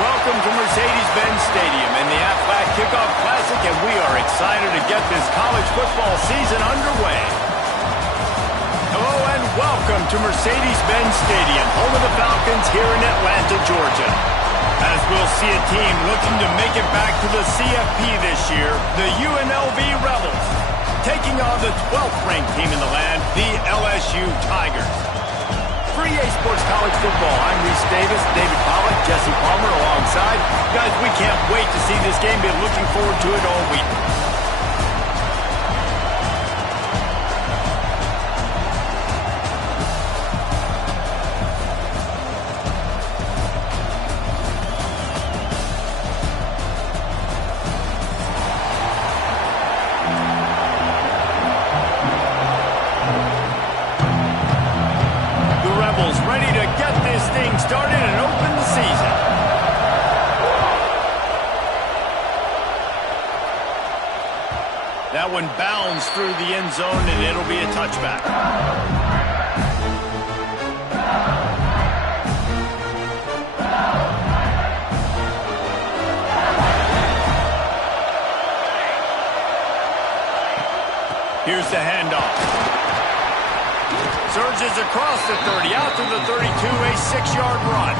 Welcome to Mercedes-Benz Stadium and the Aflac Kickoff Classic, and we are excited to get this college football season underway. Hello and welcome to Mercedes-Benz Stadium, home of the Falcons here in Atlanta, Georgia. As we'll see a team looking to make it back to the CFP this year, the UNLV Rebels, taking on the 12th ranked team in the land, the LSU Tigers. For EA Sports College Football, I'm Reese Davis, David Pollack, Jesse Palmer alongside. Guys, we can't wait to see this game. Been looking forward to it all week. Ready to get this thing started and open the season. That one bounds through the end zone, and it'll be a touchback. Here's the handoff. Surges across the 30, out to the 32, a 6-yard run.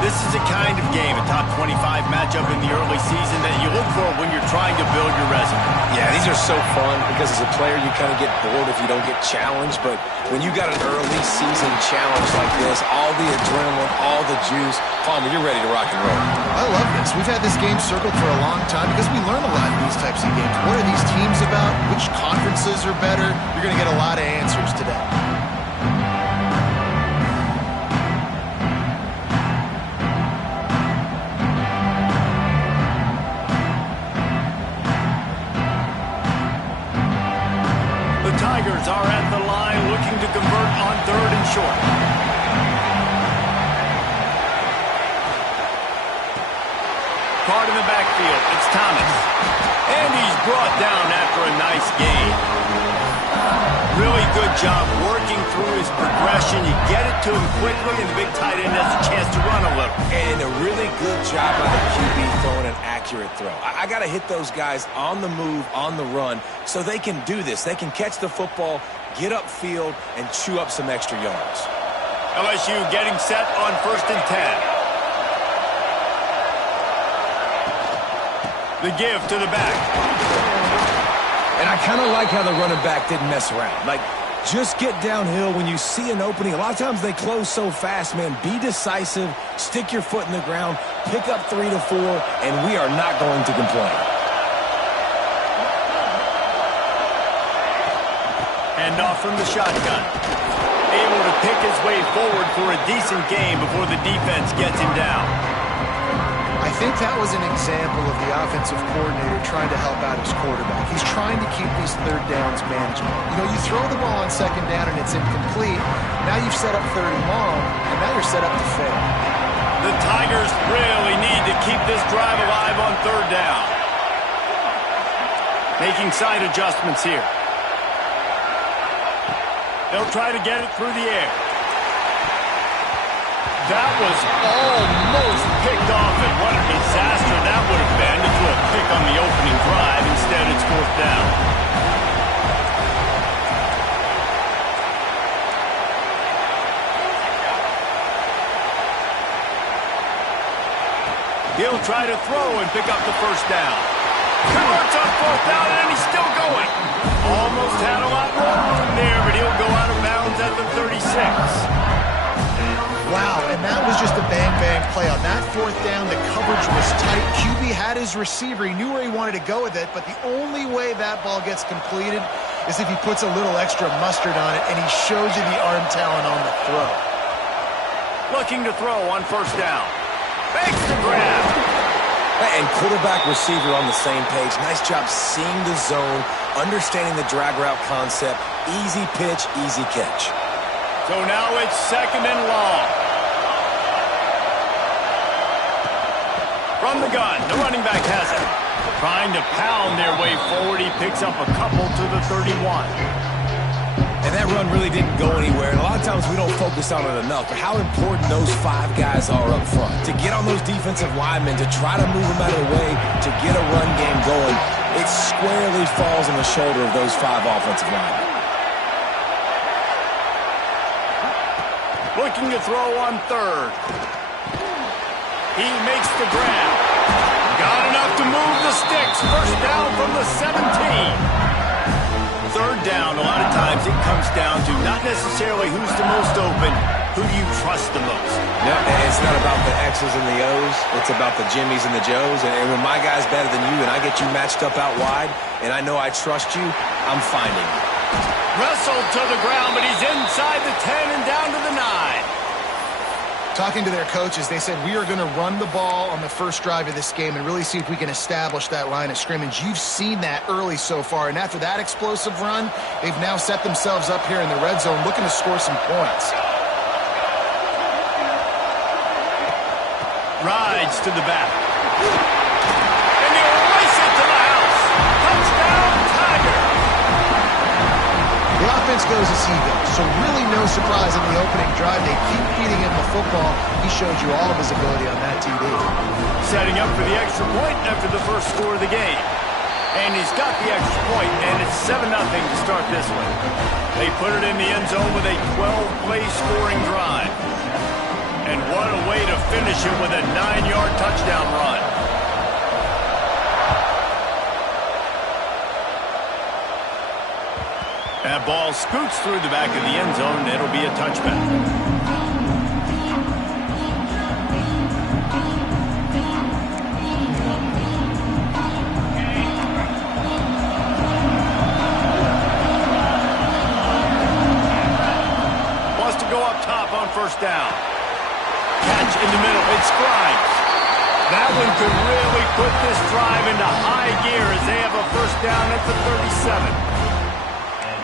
This is the kind of game, a top 25 matchup in the early season that you look for when you're trying to build your resume. Yeah, these are so fun because as a player you kind of get bored if you don't get challenged, but when you got an early season challenge like this, all the adrenaline, all the juice, Palmer, you're ready to rock and roll. I love this. We've had this game circled for a long time because we learn a lot in these types of games. What are these teams about? Which conferences are better? You're going to get a lot of answers today. The Tigers are at the line looking to convert on 3rd and short. Caught in the backfield, it's Thomas. And he's brought down after a nice gain. Really good job working through his progression. You get it to him quickly, and the big tight end has a chance to run a little. And a really good job by the QB throwing an accurate throw. I got to hit those guys on the move, on the run, so they can do this. They can catch the football, get upfield, and chew up some extra yards. LSU getting set on 1st and 10. The give to the back. And I kind of like how the running back didn't mess around. Like, just get downhill when you see an opening. A lot of times they close so fast, man. Be decisive, stick your foot in the ground, pick up 3 to 4, and we are not going to complain. Hand off from the shotgun. Able to pick his way forward for a decent game before the defense gets him down. I think that was an example of the offensive coordinator trying to help out his quarterback. He's trying to keep these 3rd downs manageable. You know, you throw the ball on 2nd down and it's incomplete. Now you've set up 3rd and long, and now you're set up to fail. The Tigers really need to keep this drive alive on 3rd down. Making side adjustments here. They'll try to get it through the air. That was almost picked off, and what a disaster that would have been to throw a pick on the opening drive. Instead, it's 4th down. He'll try to throw and pick up the 1st down. Converts on 4th down, and he's still going. Almost had a lot more room there, but he'll go out of bounds at the 36. Wow, and that was just a bang-bang play. On that 4th down, the coverage was tight. QB had his receiver. He knew where he wanted to go with it, but the only way that ball gets completed is if he puts a little extra mustard on it, and he shows you the arm talent on the throw. Looking to throw on 1st down. Makes the grab. And quarterback receiver on the same page. Nice job seeing the zone, understanding the drag route concept. Easy pitch, easy catch. So now it's 2nd and long. From the gun, the running back has it. Trying to pound their way forward. He picks up a couple to the 31. And that run really didn't go anywhere. And a lot of times we don't focus on it enough, but how important those 5 guys are up front. To get on those defensive linemen, to try to move them out of the way, to get a run game going, it squarely falls on the shoulder of those 5 offensive linemen. Looking to throw on third. He makes the grab. Got enough to move the sticks. First down from the 17. Third down, a lot of times it comes down to not necessarily who's the most open, who do you trust the most? No, it's not about the X's and the O's. It's about the Jimmies and the Joes. And when my guy's better than you and I get you matched up out wide and I know I trust you, I'm finding you. Wrestled to the ground, but he's inside the 10 and down to the 9. Talking to their coaches, they said, we are going to run the ball on the first drive of this game and really see if we can establish that line of scrimmage. You've seen that early so far, and after that explosive run, they've now set themselves up here in the red zone looking to score some points. Rides to the back. And they race it to the house. Touchdown, Tigers! The offense goes as he goes, so really no surprise in the opening drive. They keep feeding him the football. He showed you all of his ability on that TV. Setting up for the extra point after the first score of the game. And he's got the extra point, and it's 7-0 to start this one. They put it in the end zone with a 12-play scoring drive. And what a way to finish it with a 9-yard touchdown run. That ball scoots through the back of the end zone, and it'll be a touchback. Wants to go up top on first down. Catch in the middle. It's Grimes. That one could really put this drive into high gear as they have a first down at the 37.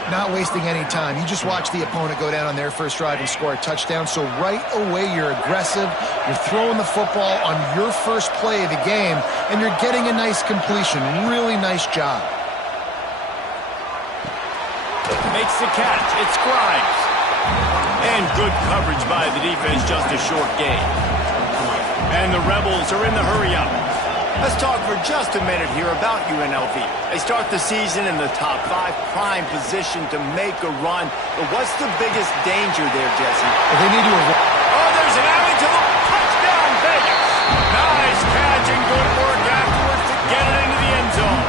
Not wasting any time. You just watch the opponent go down on their first drive and score a touchdown. So right away, you're aggressive. You're throwing the football on your first play of the game, and you're getting a nice completion. Really nice job. Makes the catch. It's Grimes. And good coverage by the defense, just a short gain. And the Rebels are in the hurry-up. Let's talk for just a minute here about UNLV. They start the season in the top 5, prime position to make a run. But what's the biggest danger there, Jesse? Well, they need to avoid. Oh, there's an alley to the touchdown, Vegas. Nice catch and good work afterwards to get it into the end zone.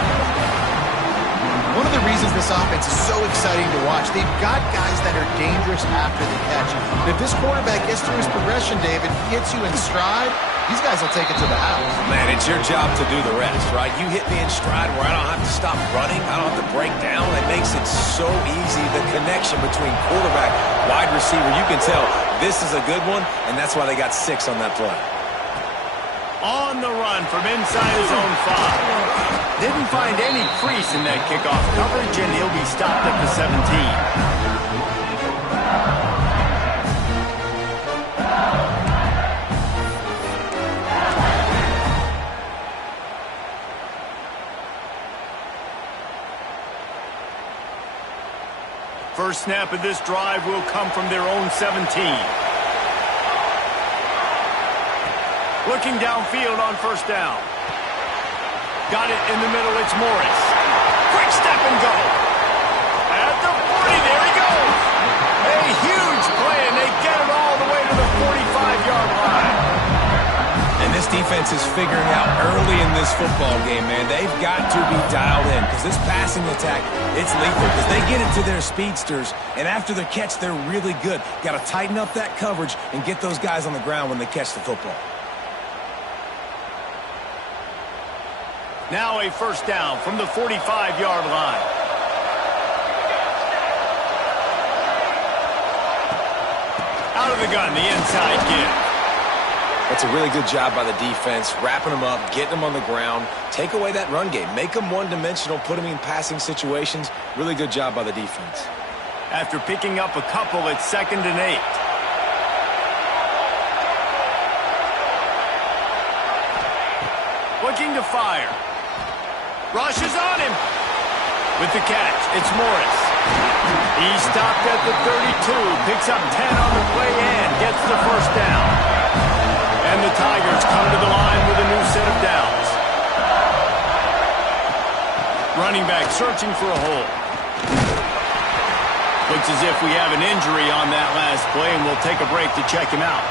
One of the reasons this offense is so exciting to watch, they've got guys that are dangerous after the catch. And if this quarterback gets through his progression, David, hits you in stride, these guys will take it to the house. Man, it's your job to do the rest, right? You hit me in stride where I don't have to stop running. I don't have to break down. It makes it so easy. The connection between quarterback, wide receiver, you can tell this is a good one, and that's why they got 6 on that play. On the run from inside his own 5. Didn't find any crease in that kickoff coverage, and he'll be stopped at the 17. First snap of this drive will come from their own 17. Looking downfield on first down. Got it in the middle, it's Morris. Quick step and go. At the 40, there he goes. A huge play, and they get it all the way to the 45-yard line. And this defense is figuring out early in this football game, man. They've got to be dialed in because this passing attack, it's lethal because they get it to their speedsters, and after the catch, they're really good. Got to tighten up that coverage and get those guys on the ground when they catch the football. Now a first down from the 45-yard line. Out of the gun, the inside give. That's a really good job by the defense, wrapping them up, getting them on the ground, take away that run game, make them one-dimensional, put them in passing situations. Really good job by the defense. After picking up a couple, it's 2nd and 8. Looking to fire. Rushes on him. With the catch, it's Morris. He stopped at the 32, picks up 10 on the play and gets the first down. And the Tigers come to the line with a new set of downs. Running back searching for a hole. Looks as if we have an injury on that last play, and we'll take a break to check him out.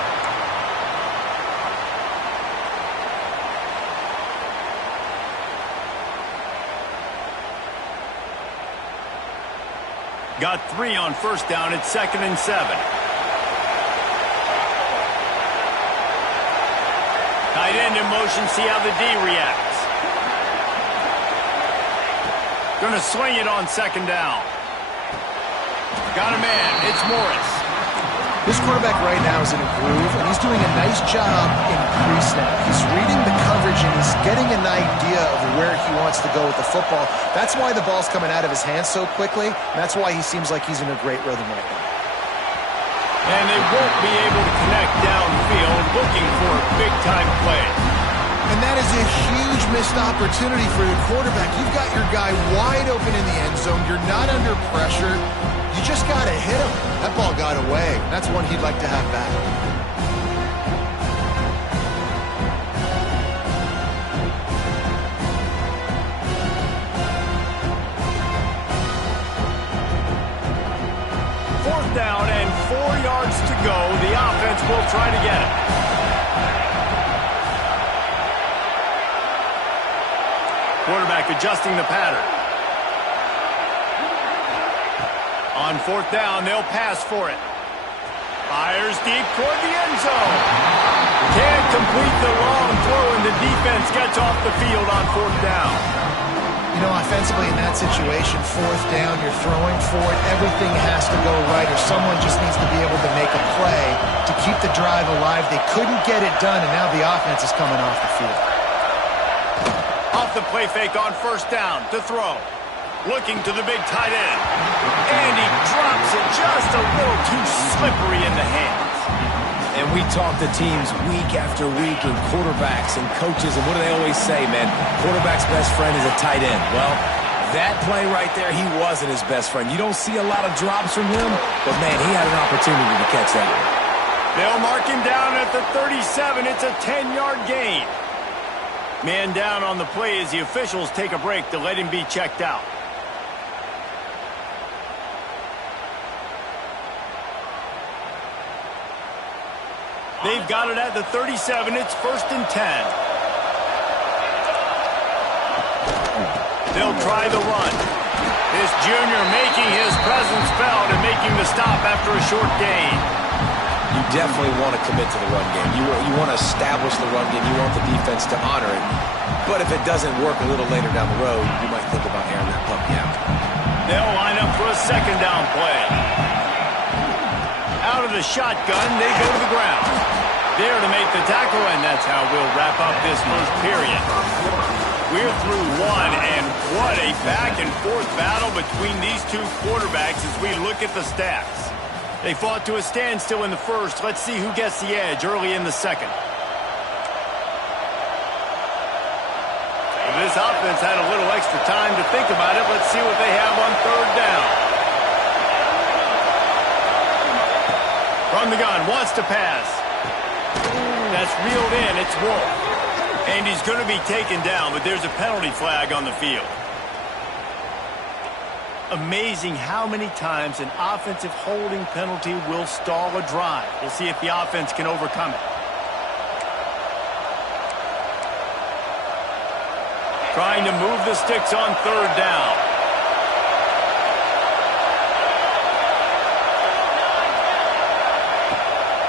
Got 3 on first down. It's 2nd and 7. Tight end in motion. See how the D reacts. Going to swing it on 2nd down. Got a man. It's Morris. This quarterback right now is in a groove, and he's doing a nice job in pre-snap. He's reading the coverage, and he's getting an idea of where he wants to go with the football. That's why the ball's coming out of his hands so quickly, and that's why he seems like he's in a great rhythm right now. And they won't be able to connect downfield, looking for a big-time play. And that is a huge missed opportunity for the quarterback. You've got your guy wide open in the end zone. You're not under pressure. You just got to hit him. That ball got away. That's one he'd like to have back. Fourth down and 4 yards to go. The offense will try to get it. Quarterback adjusting the pattern. On 4th down, they'll pass for it. Fires deep toward the end zone. Can't complete the long throw, and the defense gets off the field on 4th down. You know, offensively in that situation, 4th down, you're throwing for it. Everything has to go right, or someone just needs to be able to make a play to keep the drive alive. They couldn't get it done, and now the offense is coming off the field. Off the play fake on 1st down to throw. Looking to the big tight end. And he drops it just a little too slippery in the hands. And we talk to teams week after week and quarterbacks and coaches, and what do they always say, man? Quarterback's best friend is a tight end. Well, that play right there, he wasn't his best friend. You don't see a lot of drops from him, but, man, he had an opportunity to catch that one. They'll mark him down at the 37. It's a 10-yard gain. Man down on the play as the officials take a break to let him be checked out. They've got it at the 37. It's 1st and 10. They'll try the run. This junior making his presence felt and making the stop after a short gain. You definitely want to commit to the run game. You want to establish the run game. You want the defense to honor it. But if it doesn't work a little later down the road, you might think about airing that puppy out. They'll line up for a 2nd down play. Out of the shotgun, they go to the ground. There to make the tackle, and that's how we'll wrap up this first period. We're through one, and what a back-and-forth battle between these two quarterbacks as we look at the stats. They fought to a standstill in the first. Let's see who gets the edge early in the second. If this offense had a little extra time to think about it, let's see what they have on 3rd down. From the gun, wants to pass. That's reeled in. It's Wolf. And he's going to be taken down, but there's a penalty flag on the field. Amazing how many times an offensive holding penalty will stall a drive. We'll see if the offense can overcome it. Trying to move the sticks on 3rd down.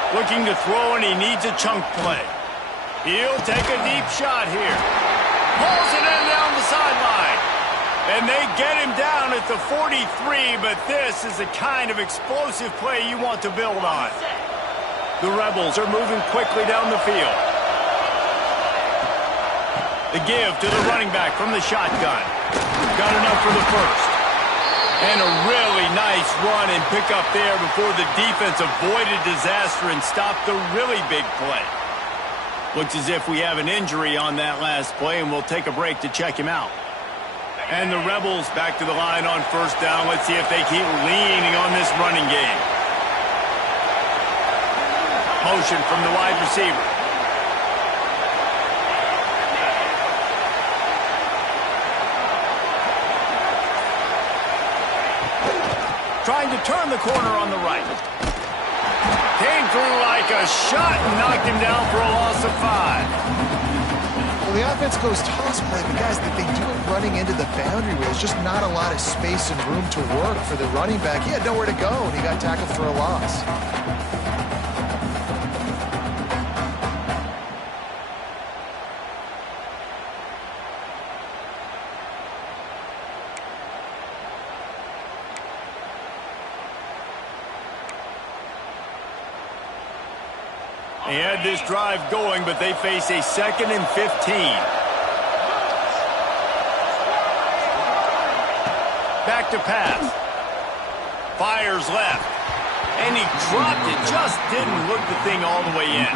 Looking to throw, and he needs a chunk play. He'll take a deep shot here. Pulls it in down the sideline. And they get him down at the 43, but this is the kind of explosive play you want to build on. The Rebels are moving quickly down the field. The give to the running back from the shotgun. Got enough for the first. And a really nice run and pick up there before the defense avoided disaster and stopped the really big play. Looks as if we have an injury on that last play, and we'll take a break to check him out. And the Rebels back to the line on first down. Let's see if they keep leaning on this running game. Motion from the wide receiver. Trying to turn the corner on the right. Came through like a shot and knocked him down for a loss of 5. Well, the offense goes toss play, but guys, they do it running into the boundary where there's just not a lot of space and room to work for the running back. He had nowhere to go, and he got tackled for a loss. He had this drive going, but they face a 2nd and 15. Back to pass. Fires left. And he dropped it. Just didn't look the thing all the way in.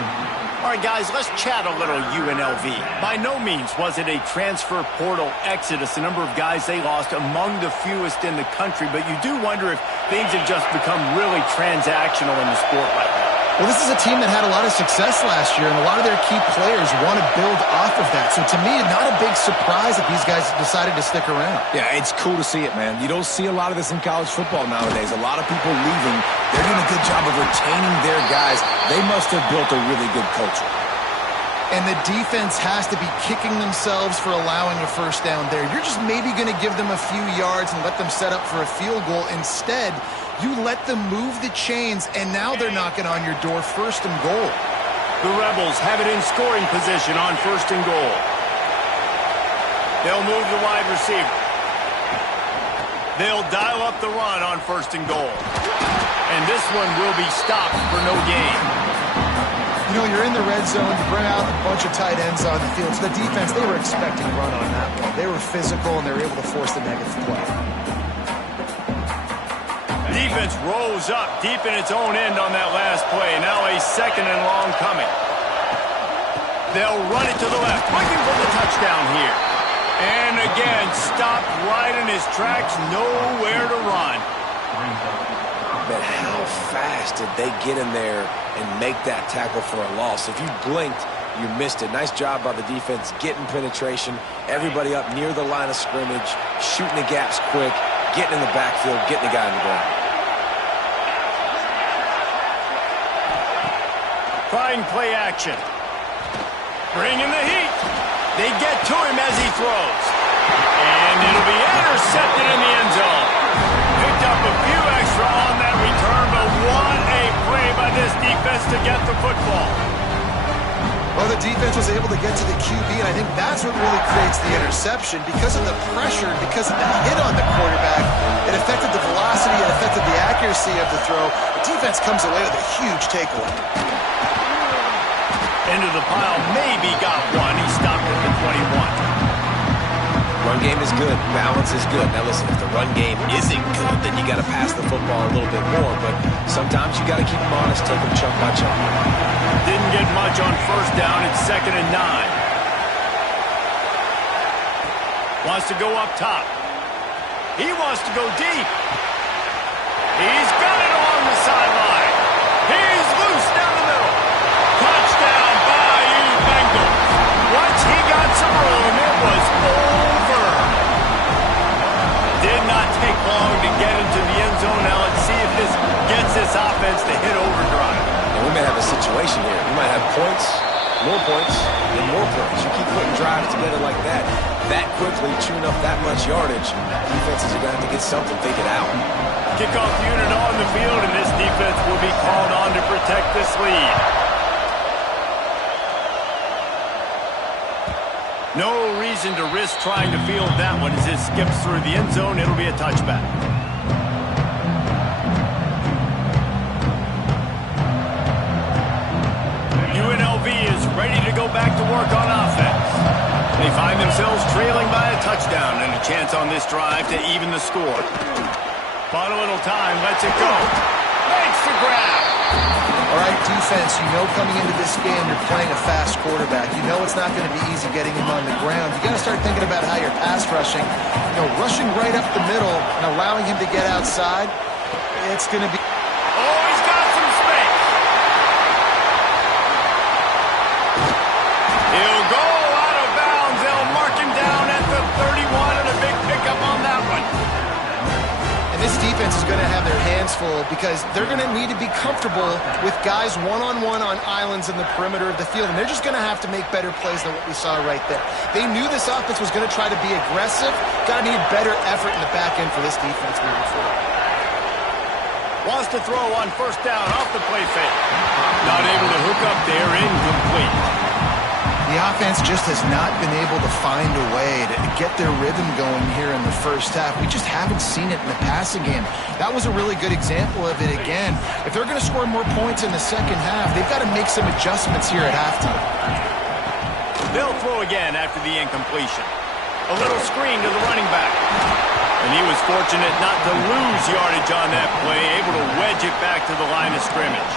All right, guys, let's chat a little UNLV. By no means was it a transfer portal exodus. The number of guys they lost among the fewest in the country. But you do wonder if things have just become really transactional in the sport right now. Well, this is a team that had a lot of success last year, and a lot of their key players want to build off of that. So to me, not a big surprise that these guys decided to stick around. Yeah, it's cool to see it, man. You don't see a lot of this in college football nowadays. A lot of people leaving. They're doing a good job of retaining their guys. They must have built a really good culture. And the defense has to be kicking themselves for allowing a first down there. You're just maybe going to give them a few yards and let them set up for a field goal. Instead, you let them move the chains, and now they're knocking on your door, 1st and goal. The Rebels have it in scoring position on 1st and goal. They'll move the wide receiver. They'll dial up the run on 1st and goal. And this one will be stopped for no gain. You know, you're in the red zone, you bring out a bunch of tight ends on the field. So the defense, they were expecting a run on that one. They were physical, and they were able to force the negative play. Defense rose up deep in its own end on that last play. Now a 2nd and long coming. They'll run it to the left, looking for the touchdown here. And again, stopped right in his tracks, nowhere to run. But how fast did they get in there and make that tackle for a loss? If you blinked, you missed it. Nice job by the defense getting penetration. Everybody up near the line of scrimmage, shooting the gaps quick, getting in the backfield, getting the guy on the ground. Trying play action. Bringing the heat. They get to him as he throws. And it'll be intercepted in the end zone. Picked up a few extra on that return, but what a play by this defense to get the football. Well, the defense was able to get to the QB, and I think that's what really creates the interception. Because of the pressure, because of the hit on the quarterback, it affected the velocity, it affected the accuracy of the throw. The defense comes away with a huge takeaway. Into the pile, maybe got one. He stopped at the 21. Run game is good. Balance is good. Now listen, if the run game isn't good, then you got to pass the football a little bit more. But sometimes you got to keep them honest, take them chunk by chunk. Didn't get much on 1st down. It's 2nd and 9. Wants to go up top. He wants to go deep. He's got it along the sideline. He's loose down the middle. Touchdown, Bayou Bengals. Once he got some room, it was over. Did not take long to get into the end zone. Now let's see if this gets this offense to hit overdrive. And we may have a situation here. We might have points, and more points. You keep putting drives together like that quickly, chewing up that much yardage, defenses are going to have to get something figured out. Kickoff unit on the field, and this defense will be called on to protect this lead. No reason to risk trying to field that one as it skips through the end zone. It'll be a touchback. UNLV is ready to go back to work on offense. They find themselves trailing by a touchdown and a chance on this drive to even the score. Bought a little time, lets it go. Makes the grab. All right, defense, you know coming into this game you're playing a fast quarterback. You know it's not going to be easy getting him on the ground. You got to start thinking about how you're pass rushing. Rushing right up the middle and allowing him to get outside, it's going to be... Oh, he's got some space. He'll go out of bounds. They'll mark him down at the 31 and a big pickup on that one. And this defense is going to have their hands full because they're going to need to be comfortable with guys one-on-one on islands in the perimeter of the field. And they're just going to have to make better plays than what we saw right there. They knew this offense was going to try to be aggressive. Got to need better effort in the back end for this defense moving forward. Wants to throw on first down off the play fake. Not able to hook up there, incomplete. The offense just has not been able to find a way to get their rhythm going here in the first half. We just haven't seen it in the passing game. That was a really good example of it again. If they're going to score more points in the second half, they've got to make some adjustments here at halftime. They'll throw again after the incompletion. A little screen to the running back. And he was fortunate not to lose yardage on that play, able to wedge it back to the line of scrimmage.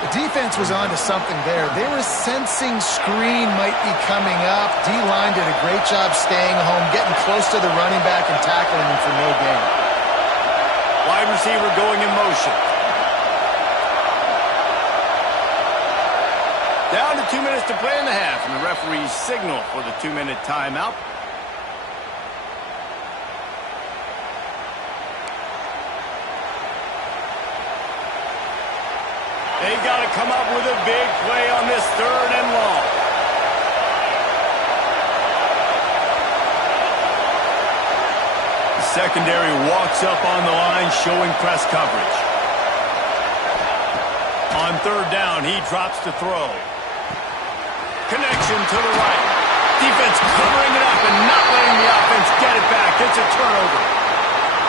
The defense was on to something there. They were sensing screen might be coming up. D-line did a great job staying home, getting close to the running back and tackling him for no gain. Wide receiver going in motion. Down to 2 minutes to play in the half, and the referee's signal for the 2-minute timeout. They've got to come up with a big play on this 3rd and long. The secondary walks up on the line, showing press coverage. On 3rd down, he drops to throw. Connection to the right. Defense covering it up and not letting the offense get it back. It's a turnover.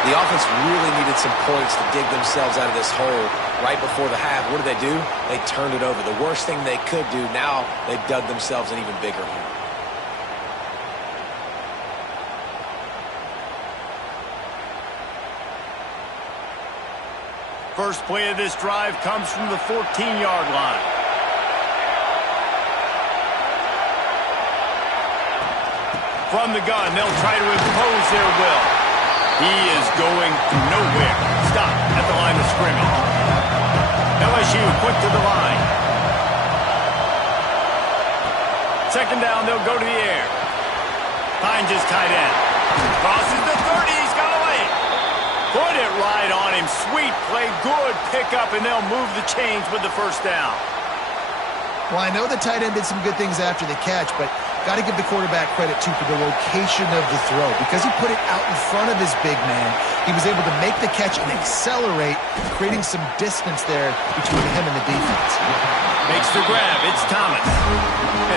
The offense really needed some points to dig themselves out of this hole right before the half. What did they do? They turned it over. The worst thing they could do, now they've dug themselves an even bigger hole. First play of this drive comes from the 14-yard line. From the gun, they'll try to impose their will. He is going nowhere. Stop at the line of scrimmage. LSU quick to the line. Second down, they'll go to the air. Finds his tight end. Crosses the 30. He's got away. Put it right on him. Sweet play. Good pickup, and they'll move the chains with the first down. Well, I know the tight end did some good things after the catch, but got to give the quarterback credit, too, for the location of the throw. Because he put it out in front of his big man, he was able to make the catch and accelerate, creating some distance there between him and the defense. Makes the grab. It's Thomas.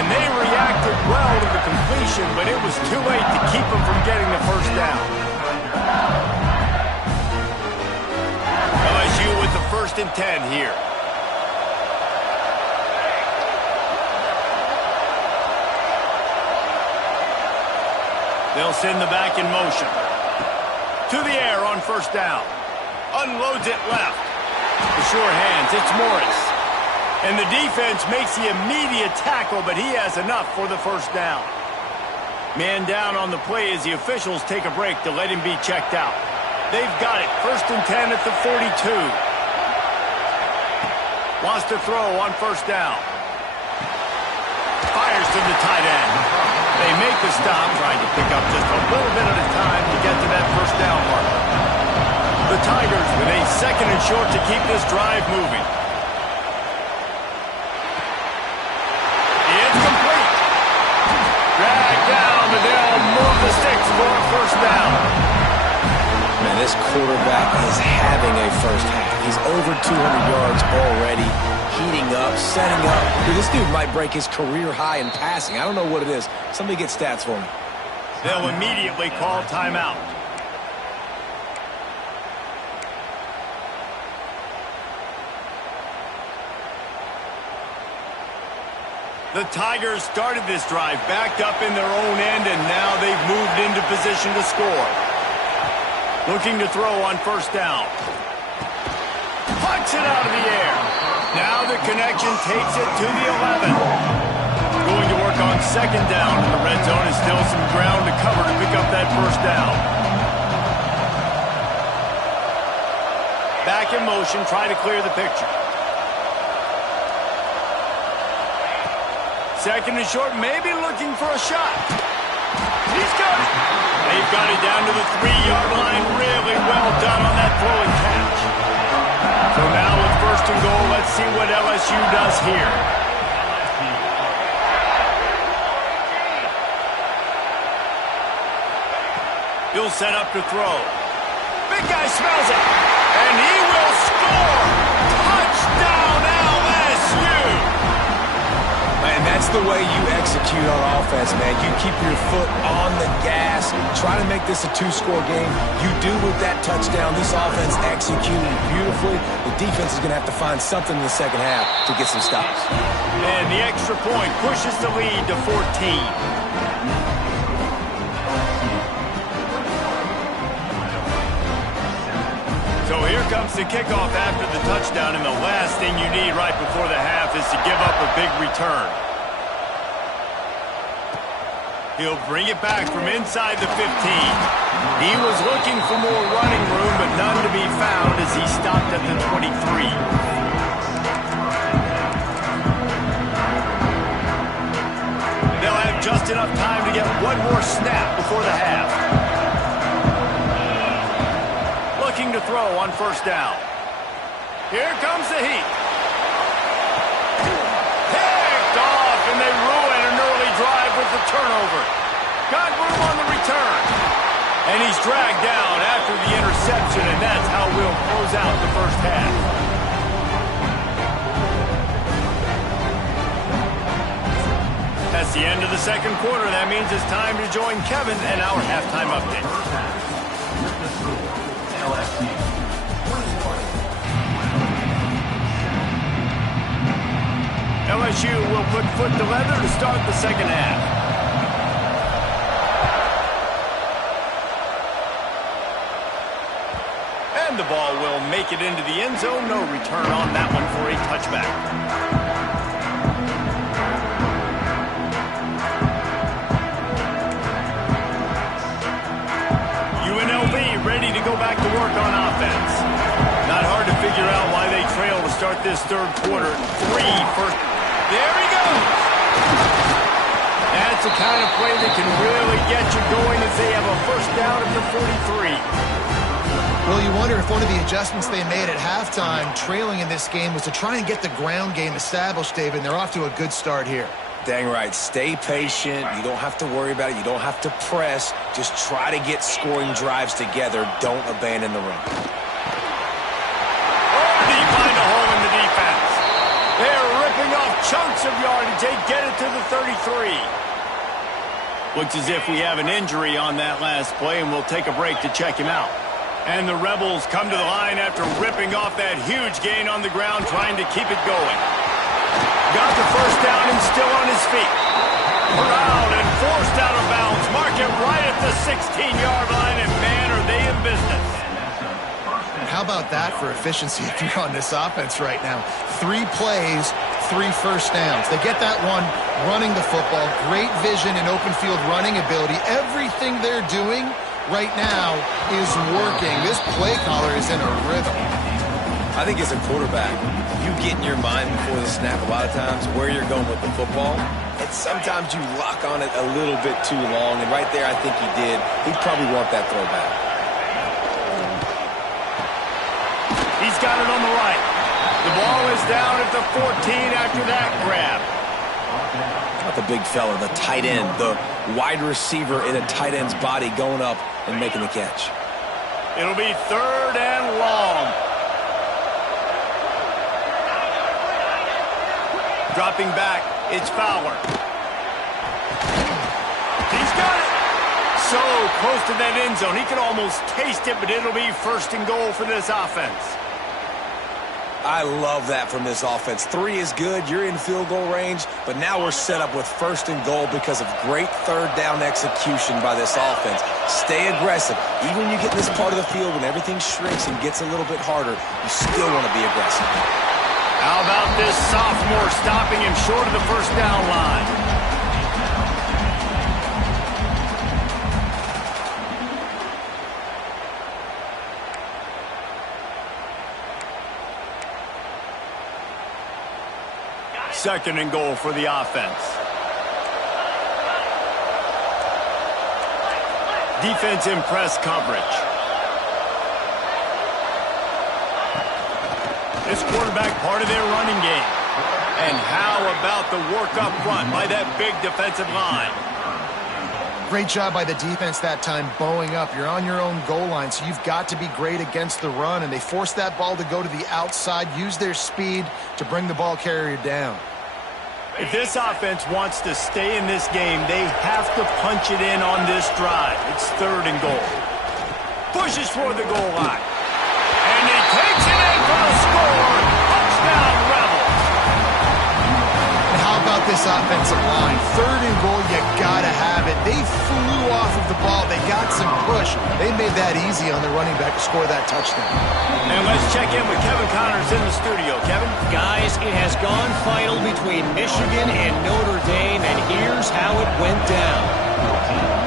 And they reacted well to the completion, but it was too late to keep him from getting the first down. LSU with the 1st and 10 here. They'll send the back in motion. To the air on first down. Unloads it left. The sure hands, it's Morris. And the defense makes the immediate tackle, but he has enough for the first down. Man down on the play as the officials take a break to let him be checked out. They've got it. 1st and 10 at the 42. Wants to throw on first down. Fires to the tight end. They make the stop, trying to pick up just a little bit at a time to get to that first down mark. The Tigers with a 2nd and short to keep this drive moving. It's complete. Dragged down, but they'll move the sticks for a first down. Man, this quarterback is having a first half. He's over 200 yards already, heating up, setting up. Dude, this dude might break his career high in passing. I don't know what it is. Somebody get stats for me. They'll immediately call timeout. The Tigers started this drive backed up in their own end, and now they've moved into position to score. Looking to throw on first down. Punts it out of the air. Now the connection takes it to the 11. Going to work on second down. The red zone is still some ground to cover to pick up that first down. Back in motion, try to clear the picture. Second and short, maybe looking for a shot. He's got it. They've got it down to the 3-yard line. Really well done on that throw and catch. So now with first and goal, let's see what LSU does here. He'll set up to throw. Big guy smells it. And he will score. Touchdown LSU. Man, that's the way you execute on offense, man. You keep your foot on the gas, try to make this a 2-score game. You do with that touchdown. This offense executed beautifully. The defense is going to have to find something in the second half to get some stops. And the extra point pushes the lead to 14. So here comes the kickoff after the touchdown, and the last thing you need right before the half is to give up a big return. He'll bring it back from inside the 15. He was looking for more running room, but none to be found as he stopped at the 23. They'll have just enough time to get one more snap before the half. Looking to throw on first down. Here comes the heat. Picked off, and they ruin an early drive with the turnover. Got room on the return. And he's dragged down after the interception, and that's how we'll close out the first half. That's the end of the second quarter. That means it's time to join Kevin and our halftime update. LSU will put foot to leather to start the second half. And the ball will make it into the end zone. No return on that one for a touchback. UNLV ready to go back to work on offense. Not hard to figure out why they trail to start this third quarter. 3 first. There he goes. That's the kind of play that can really get you going as they have a first down at the 43. Well, you wonder if one of the adjustments they made at halftime, trailing in this game, was to try and get the ground game established, David. And they're off to a good start here. Dang right. Stay patient. You don't have to worry about it. You don't have to press. Just try to get scoring drives together. Don't abandon the run. Find a hole in the defense. They're ripping off chunks of yardage. They get it to the 33. Looks as if we have an injury on that last play, and we'll take a break to check him out. And the Rebels come to the line after ripping off that huge gain on the ground, trying to keep it going. Got the first down and still on his feet. Corralled and forced out of bounds. Mark it right at the 16-yard line, and man, are they in business. How about that for efficiency if you're on this offense right now? 3 plays, 3 first downs. They get that one running the football. Great vision and open field running ability. Everything they're doing right now is working. This play caller is in a rhythm. I think as a quarterback, you get in your mind before the snap a lot of times where you're going with the football. And sometimes you lock on it a little bit too long. And right there, I think he did. He'd probably want that throw back. He's got it on the right. The ball is down at the 14 after that grab. Not the big fella, the tight end, the wide receiver in a tight end's body going up and making the catch. It'll be 3rd and long. Dropping back, it's Fowler. He's got it. So close to that end zone. He could almost taste it, but it'll be 1st and goal for this offense. I love that from this offense. 3 is good. You're in field goal range, but now we're set up with 1st and goal because of great third down execution by this offense. Stay aggressive. Even when you get in this part of the field when everything shrinks and gets a little bit harder, you still want to be aggressive. How about this sophomore stopping him short of the first down line? Second and goal for the offense. Defense in press coverage. This quarterback part of their running game. And how about the work up front by that big defensive line? Great job by the defense that time, bowing up. You're on your own goal line, so you've got to be great against the run, and they forced that ball to go to the outside, use their speed to bring the ball carrier down. If this offense wants to stay in this game, they have to punch it in on this drive. It's 3rd and goal. Pushes for the goal line. And he takes it in for the score. Touchdown, Rebels. And how about this offensive line? 3rd and goal, you gotta have it. They flew off of the ball. They got some push. They made that easy on the running back to score that touchdown. And let's check in with Kevin Connors in the studio. Kevin? Guys, it has gone final between Michigan and Notre Dame, and here's how it went down.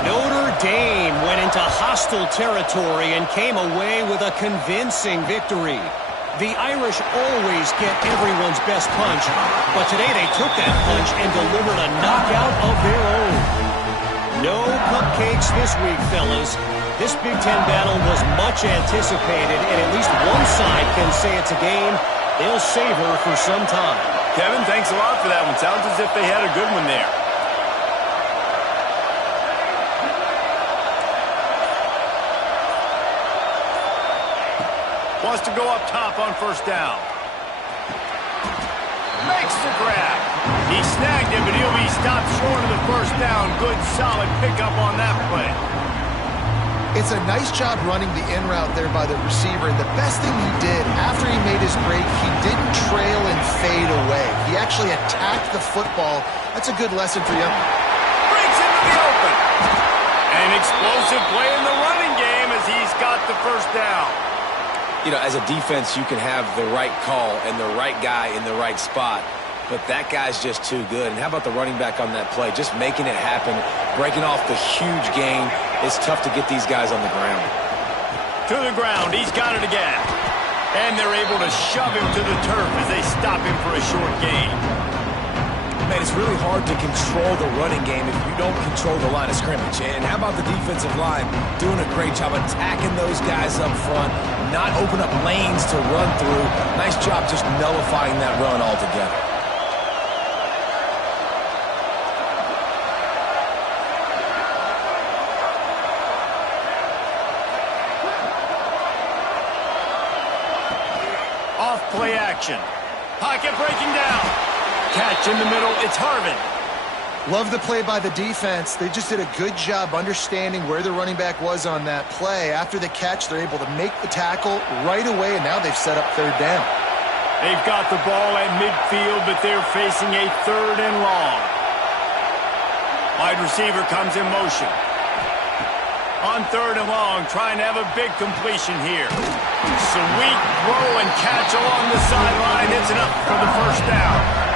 Notre Dame went into hostile territory and came away with a convincing victory. The Irish always get everyone's best punch, but today they took that punch and delivered a knockout of their own. No cupcakes this week, fellas. This Big Ten battle was much anticipated, and at least one side can say it's a game they'll savor for some time. Kevin, thanks a lot for that one. Sounds as if they had a good one there. Wants to go up top on first down. Makes the grab. He snagged it, but he'll be stopped short of the first down. Good, solid pickup on that play. It's a nice job running the in route there by the receiver. And the best thing he did after he made his break, he didn't trail and fade away. He actually attacked the football. That's a good lesson for you. Breaks into the open. An explosive play in the running game as he's got the first down. You know, as a defense, you can have the right call and the right guy in the right spot, but that guy's just too good. And how about the running back on that play? Just making it happen, breaking off the huge gain. It's tough to get these guys on the ground. To the ground. He's got it again. And they're able to shove him to the turf as they stop him for a short gain. Man, it's really hard to control the running game if you don't control the line of scrimmage. And how about the defensive line doing a great job attacking those guys up front, not open up lanes to run through. Nice job just nullifying that run altogether. Off play action. Pocket breaking down. Catch in the middle. It's Harvin. Love the play by the defense. They just did a good job understanding where the running back was on that play. After the catch, they're able to make the tackle right away, and now they've set up 3rd down. They've got the ball at midfield, but they're facing a 3rd and long. Wide receiver comes in motion. On 3rd and long, trying to have a big completion here. Sweet throw and catch along the sideline. It's enough for the first down.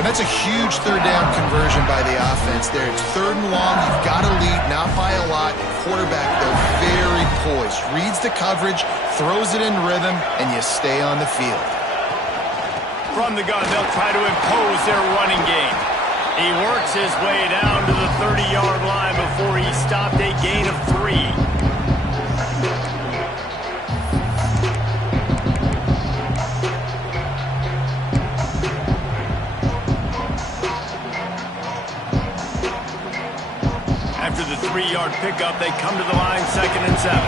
And that's a huge 3rd down conversion by the offense there. It's 3rd and long. You've got to lead, not by a lot. Quarterback, though, very poised. Reads the coverage, throws it in rhythm, and you stay on the field. From the gun, they'll try to impose their running game. He works his way down to the 30-yard line before he stopped a gain of 3. After the 3-yard pickup, they come to the line 2nd and 7.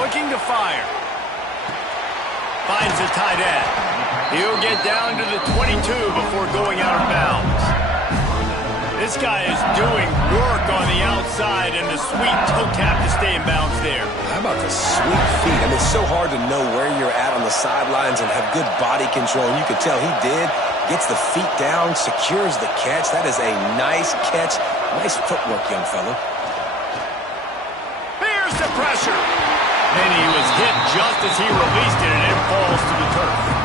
Looking to fire. Finds a tight end. He'll get down to the 22 before going out of bounds. This guy is doing work on the outside and the sweet toe tap to stay in bounds there. How about the sweet feet? I mean, it's so hard to know where you're at on the sidelines and have good body control. You could tell he did. Gets the feet down, secures the catch. That is a nice catch. Nice footwork, young fella. Here's the pressure. And he was hit just as he released it, and it falls to the turf.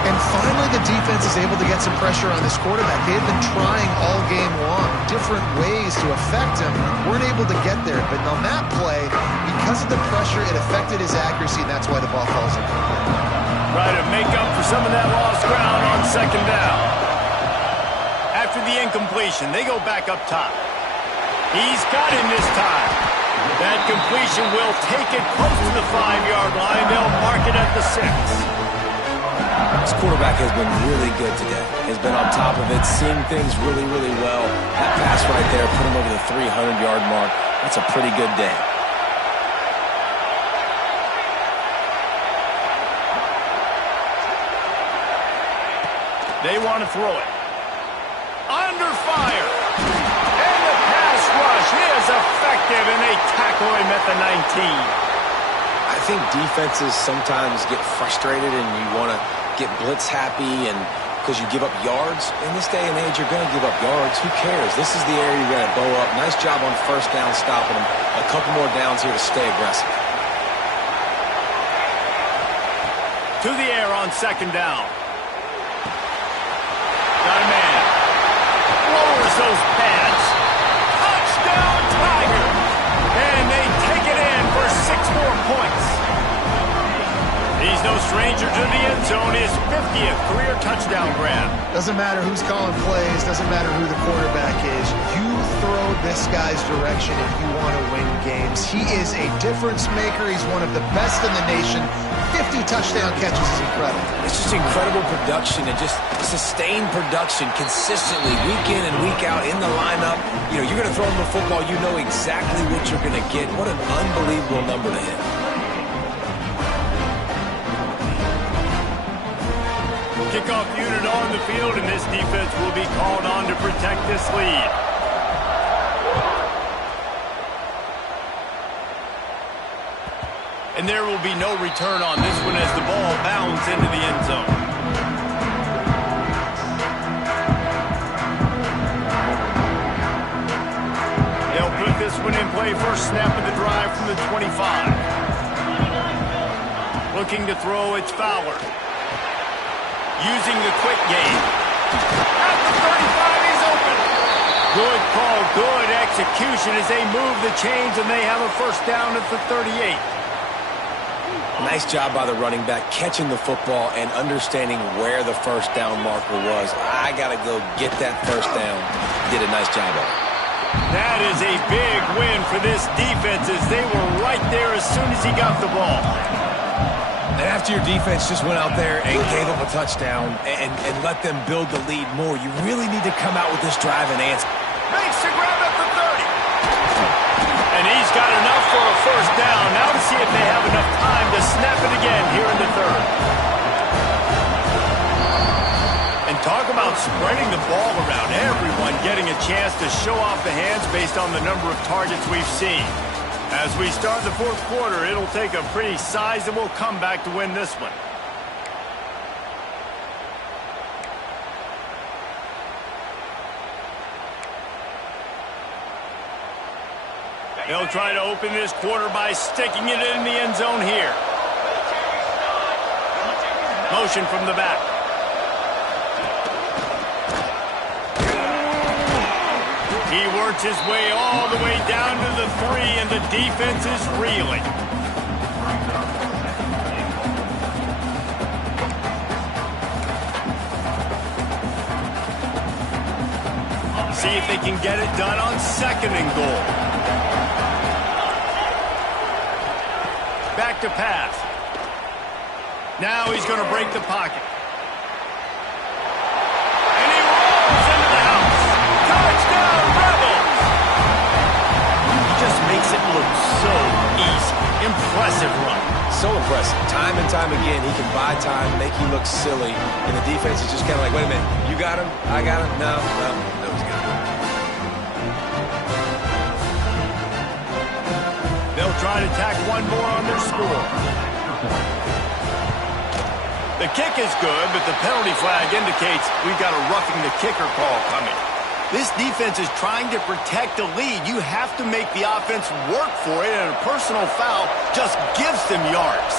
And finally, the defense is able to get some pressure on this quarterback. They had been trying all game long, different ways to affect him. Weren't able to get there. But on that play, because of the pressure, it affected his accuracy, and that's why the ball falls in. Try to make up for some of that lost ground on second down. After the incompletion, they go back up top. He's got him this time. That completion will take it close to the 5-yard line. They'll mark it at the 6. This quarterback has been really good today. He's been on top of it, seeing things really, really well. That pass right there put him over the 300-yard mark. That's a pretty good day. They want to throw it. Under fire. And the pass rush is effective, and they tackle him at the 19. I think defenses sometimes get frustrated and you want to get blitz happy and because you give up yards. In this day and age, you're going to give up yards. Who cares? This is the area you're going to bow up. Nice job on first down stopping them. A couple more downs here to stay aggressive. To the air on second down. Got a man. Lowers those pads. Touchdown Tigers. And they take it in for 6 more points. He's no stranger to the end zone. His 50th career touchdown grab. Doesn't matter who's calling plays. Doesn't matter who the quarterback is. You throw this guy's direction if you want to win games. He is a difference maker. He's one of the best in the nation. 50 touchdown catches is incredible. It's just incredible production and just sustained production consistently week in and week out in the lineup. You know, you're going to throw him the football. You know exactly what you're going to get. What an unbelievable number to hit. Kickoff unit on the field, and this defense will be called on to protect this lead. And there will be no return on this one as the ball bounds into the end zone. They'll put this one in play first snap of the drive from the 25. Looking to throw, it's Fowler. Using the quick game. At the 35, he's open. Good call, good execution as they move the chains, and they have a first down at the 38. Nice job by the running back, catching the football and understanding where the first down marker was. I got to go get that first down. Did a nice job of it. That is a big win for this defense as they were right there as soon as he got the ball. And after your defense just went out there and gave up a touchdown and let them build the lead more, you really need to come out with this drive and answer. Makes the grab at the 30. And he's got enough for a first down. Now to see if they have enough time to snap it again here in the third. And talk about spreading the ball around. Everyone getting a chance to show off the hands based on the number of targets we've seen. As we start the fourth quarter, it'll take a pretty sizable comeback to win this one. They'll try to open this quarter by sticking it in the end zone here. Motion from the back. He works his way all the way down to the 3, and the defense is reeling. See if they can get it done on second and goal. Back to pass. Now he's going to break the pocket. And he rolls into the house. Touchdown, Rebels! He just makes it look so easy. Impressive run. So impressive. Time and time again, he can buy time, make you look silly, and the defense is just kind of like, wait a minute, you got him? I got him? No, he's got him. They'll try to tack one more on their score. The kick is good, but the penalty flag indicates we've got a roughing the kicker call coming. This defense is trying to protect the lead. You have to make the offense work for it, and a personal foul just gives them yards.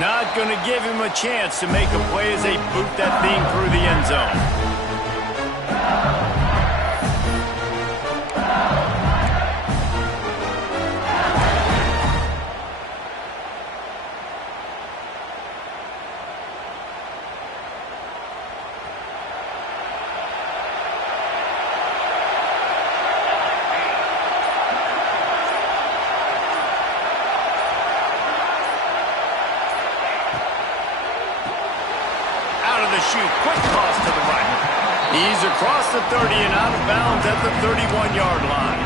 Not going to give him a chance to make a play as they boot that thing through the end zone. Quick toss to the right. He's across the 30 and out of bounds at the 31-yard line.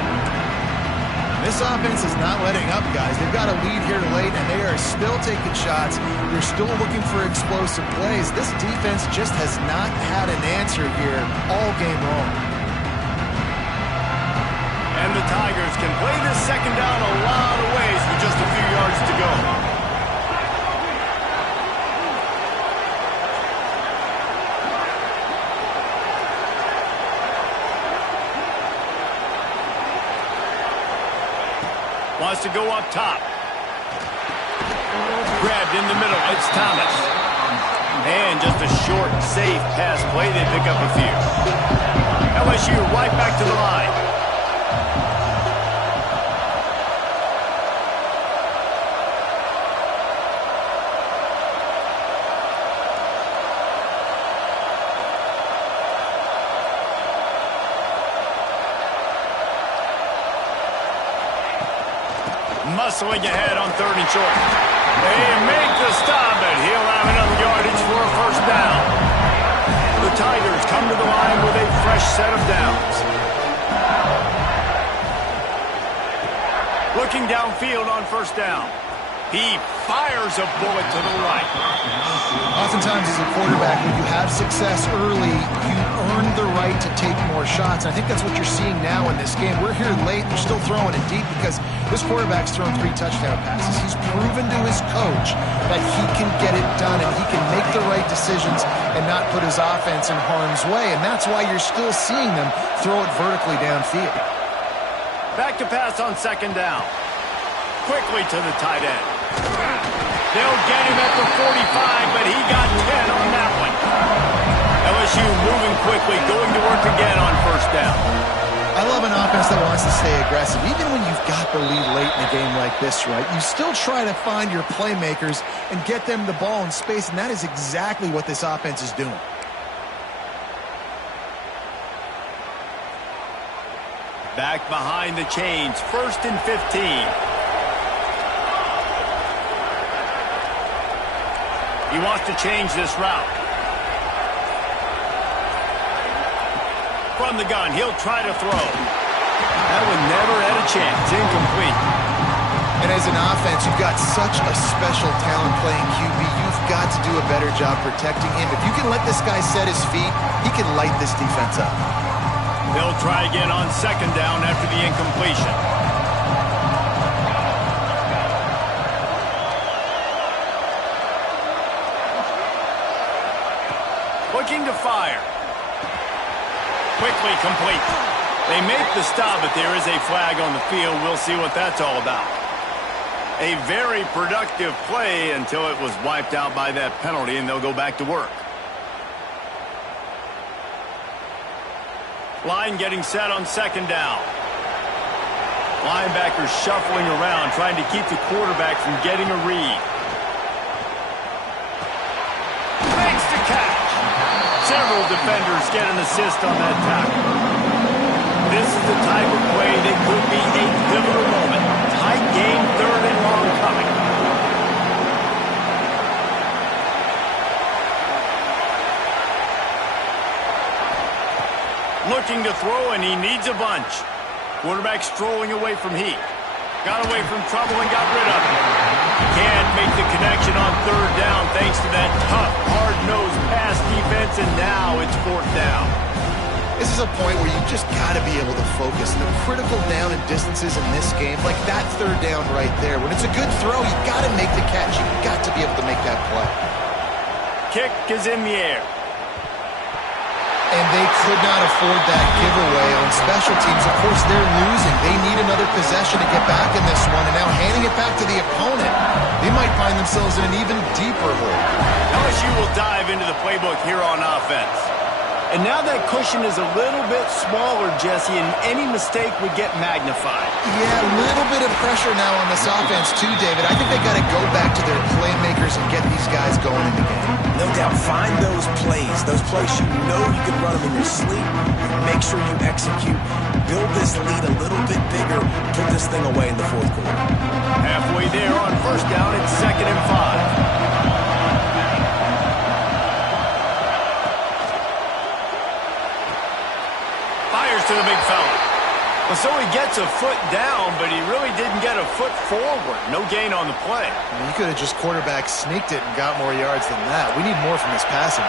This offense is not letting up, guys. They've got a lead here late, and they are still taking shots. They're still looking for explosive plays. This defense just has not had an answer here all game long. And the Tigers can play this second down a lot of ways with just a few yards to go. Wants to go up top. Grabbed in the middle. It's Thomas. And just a short, safe pass play. They pick up a few. LSU right back to the line. Muscling ahead on 3rd and short. They make the stop, and he'll have enough yardage for a first down. The Tigers come to the line with a fresh set of downs. Looking downfield on first down. He fires a bullet to the right. Oftentimes as a quarterback, when you have success early, you earn the right to take more shots. I think that's what you're seeing now in this game. We're here late. They're still throwing it deep because this quarterback's thrown 3 touchdown passes. He's proven to his coach that he can get it done and he can make the right decisions and not put his offense in harm's way. And that's why you're still seeing them throw it vertically downfield. Back to pass on second down. Quickly to the tight end. They'll get him at the 45, but he got 10 on that one. LSU moving quickly, going to work again on first down. I love an offense that wants to stay aggressive. Even when you've got the lead late in a game like this, right, you still try to find your playmakers and get them the ball in space, and that is exactly what this offense is doing. Back behind the chains, 1st and 15. He wants to change this route. From the gun, he'll try to throw. That one never had a chance. Incomplete. And as an offense, you've got such a special talent playing QB. You've got to do a better job protecting him. If you can let this guy set his feet, he can light this defense up. They'll try again on second down after the incompletion. Looking to fire. Quickly complete. They make the stop, but there is a flag on the field. We'll see what that's all about. A very productive play until it was wiped out by that penalty, and they'll go back to work. Line getting set on second down. Linebackers shuffling around, trying to keep the quarterback from getting a read. Makes the catch. Several defenders get an assist on that tackle. This is the type of play that could be a pivotal moment. Tight game, 3rd and long coming. Looking to throw, and he needs a bunch. Quarterback strolling away from heat. Got away from trouble and got rid of it. Can't make the connection on 3rd down thanks to that tough, hard-nosed pass defense, and now it's 4th down. This is a point where you just got to be able to focus. And the critical down and distances in this game, like that third down right there, when it's a good throw, you got to make the catch. You've got to be able to make that play. Kick is in the air. And they could not afford that giveaway on special teams. Of course, they're losing. They need another possession to get back in this one. And now handing it back to the opponent, they might find themselves in an even deeper hole. LSU will dive into the playbook here on offense. And now that cushion is a little bit smaller, Jesse, and any mistake would get magnified. Yeah, a little bit of pressure now on this offense too, David. I think they got to go back to their playmakers and get these guys going in the game. No doubt. Find those plays you know you can run them in your sleep. Make sure you execute. Build this lead a little bit bigger. Put this thing away in the fourth quarter. Halfway there on first down, it's 2nd and 5. To the big fella. Well, so he gets a foot down, but he really didn't get a foot forward. No gain on the play. You could have just quarterback sneaked it and got more yards than that. We need more from this passing.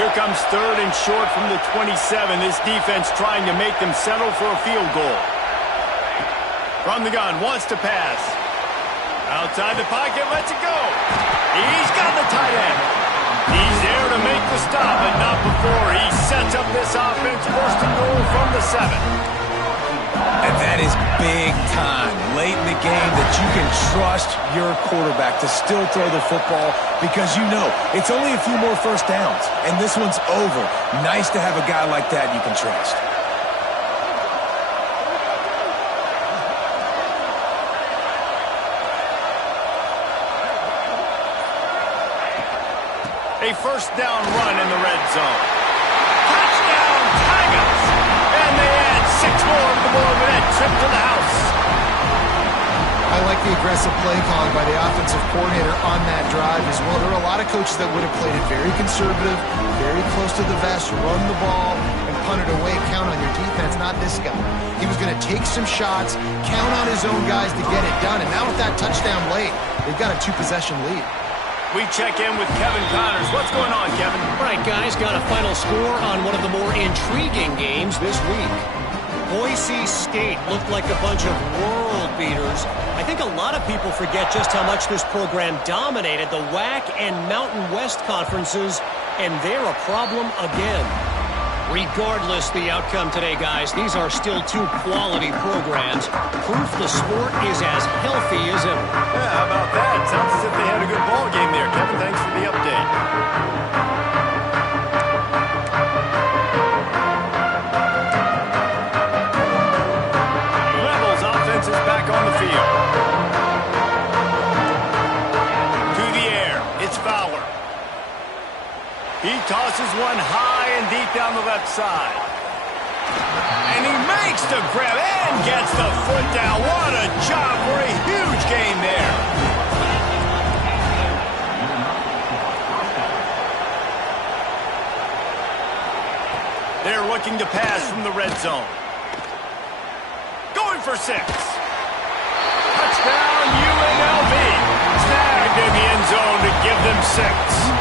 Here comes 3rd and short from the 27. This defense trying to make them settle for a field goal. From the gun, wants to pass. Outside the pocket, lets it go. He's got the tight end. He's there to make the stop, but not before he sets up this offense. 1st and goal from the 7. And that is big time late in the game that you can trust your quarterback to still throw the football because you know it's only a few more first downs, and this one's over. Nice to have a guy like that you can trust. A first down run in the red zone. Touchdown, Tigers! And they add 6 more to the board with that trip to the house. I like the aggressive play calling by the offensive coordinator on that drive as well. There are a lot of coaches that would have played it very conservative, very close to the vest, run the ball, and punt it away, count on your defense, not this guy. He was going to take some shots, count on his own guys to get it done, and now with that touchdown late, they've got a 2-possession lead. We check in with Kevin Connors. What's going on, Kevin? All right, guys, got a final score on one of the more intriguing games this week. Boise State looked like a bunch of world beaters. I think a lot of people forget just how much this program dominated the WAC and Mountain West conferences, and they're a problem again. Regardless the outcome today, guys, these are still 2 quality programs. Proof the sport is as healthy as ever. Yeah, how about that? Sounds as if they had a good ball game there, Kevin. Thanks for the update. Rebels offense is back on the field. To the air, it's Fowler. He tosses one high and deep down the left side. And he makes the grab and gets the foot down. What a job for a huge gain there. They're looking to pass from the red zone. Going for 6. Touchdown UNLV. Snagged in the end zone to give them 6.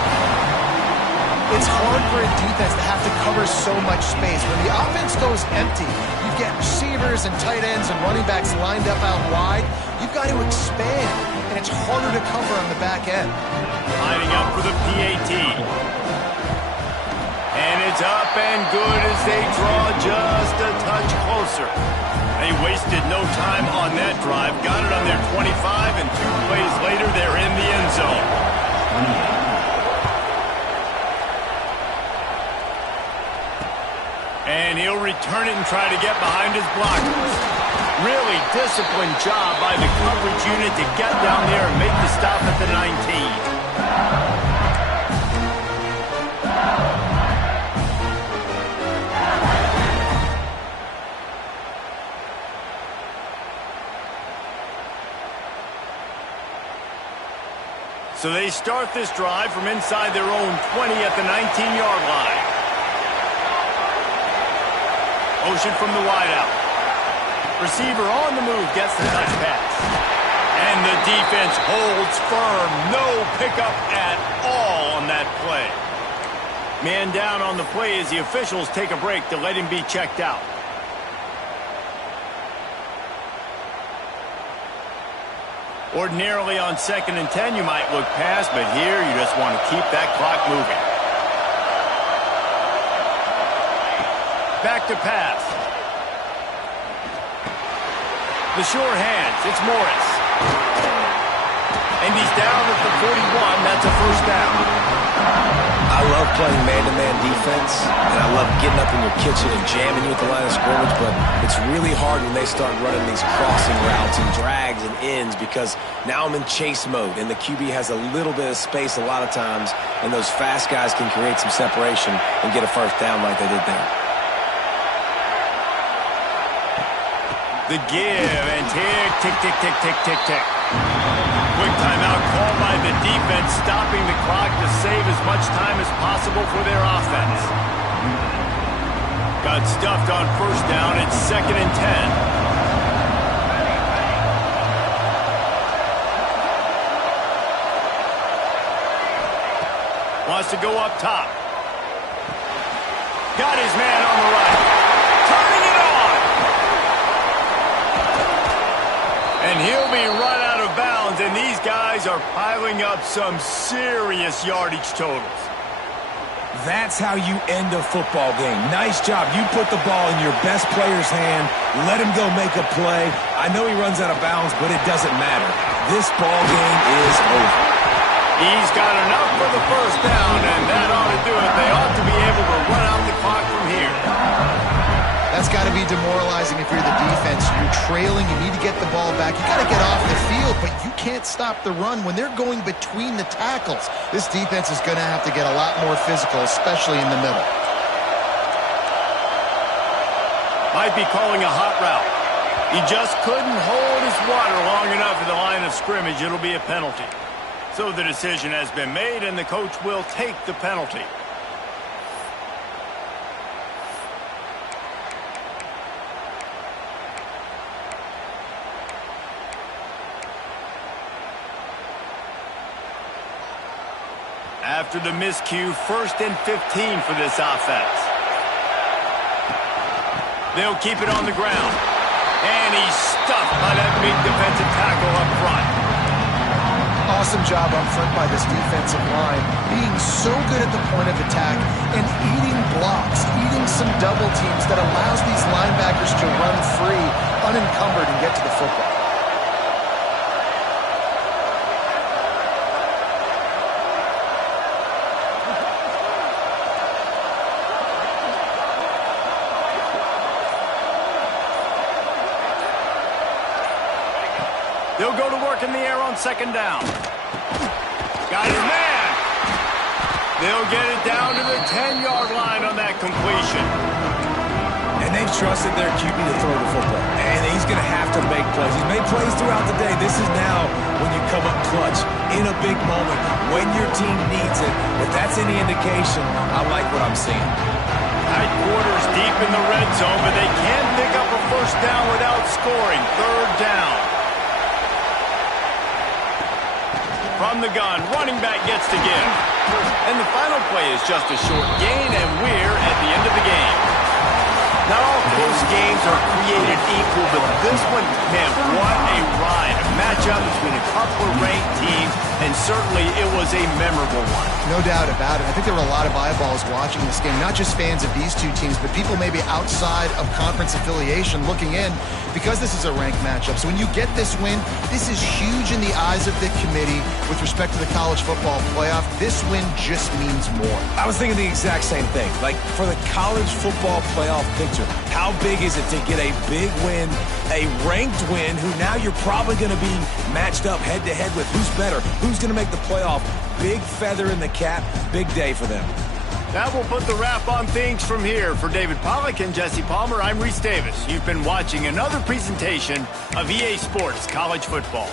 It's hard for a defense to have to cover so much space. When the offense goes empty, you get receivers and tight ends and running backs lined up out wide. You've got to expand, and it's harder to cover on the back end. Lining up for the PAT. And it's up and good as they draw just a touch closer. They wasted no time on that drive. Got it on their 25, and 2 plays later, they're in the end zone. And he'll return it and try to get behind his blockers. Really disciplined job by the coverage unit to get down there and make the stop at the 19. So they start this drive from inside their own 20 at the 19-yard line. Motion from the wideout. Receiver on the move gets the touch pass. And the defense holds firm. No pickup at all on that play. Man down on the play as the officials take a break to let him be checked out. Ordinarily on 2nd and 10 you might look past, but here you just want to keep that clock moving. Back to pass. The sure hands. It's Morris. And he's down at the 41. That's a first down. I love playing man-to-man defense, and I love getting up in your kitchen and jamming you at the line of scrimmage, but it's really hard when they start running these crossing routes and drags and ends because now I'm in chase mode, and the QB has a little bit of space a lot of times, and those fast guys can create some separation and get a first down like they did there. The give and tick, tick, tick, tick, tick, tick, tick. Quick timeout called by the defense, stopping the clock to save as much time as possible for their offense. Got stuffed on first down. It's 2nd and 10. Wants to go up top. Got his man on the right. Turning it on. And he'll be run out of bounds, and these guys are piling up some serious yardage totals. That's how you end a football game. Nice job. You put the ball in your best player's hand. Let him go make a play. I know he runs out of bounds, but it doesn't matter. This ball game is over. He's got enough for the first down, and that ought to do it. They ought to be able to run out the clock from here. That's got to be demoralizing if you're the defense. You're trailing. You need to get the ball back. You got to get off the field, but you can't stop the run when they're going between the tackles. This defense is going to have to get a lot more physical, especially in the middle. Might be calling a hot route. He just couldn't hold his water long enough at the line of scrimmage. It'll be a penalty. So the decision has been made, and the coach will take the penalty. After the miscue, 1st and 15 for this offense. They'll keep it on the ground. And he's stuffed by that big defensive tackle up front. Awesome job up front by this defensive line, being so good at the point of attack and eating blocks, eating some double teams that allows these linebackers to run free, unencumbered, and get to the football. They'll go to work in the air on 2nd down. Got his man. They'll get it down to the 10-yard line on that completion. And they've trusted their QB to throw the football. And he's going to have to make plays. He's made plays throughout the day. This is now when you come up clutch in a big moment when your team needs it. If that's any indication, I like what I'm seeing. Tight quarters deep in the red zone, but they can't pick up a first down without scoring. 3rd down. From the gun, running back gets to give. And the final play is just a short gain, and we're at the end of the game. Not all close games are created equal, but this one, man, what a ride. A matchup between a couple of ranked teams, and certainly it was a memorable one. No doubt about it. I think there were a lot of eyeballs watching this game, not just fans of these two teams, but people maybe outside of conference affiliation looking in because this is a ranked matchup. So when you get this win, this is huge in the eyes of the committee with respect to the college football playoff. This win just means more. I was thinking the exact same thing. Like, for the college football playoff picture, how big is it to get a big win, a ranked win, who now you're probably going to be matched up head-to-head with who's better, who's going to make the playoff. Big feather in the cap, big day for them. That will put the wrap on things from here. For David Pollack and Jesse Palmer, I'm Reese Davis. You've been watching another presentation of EA Sports College Football.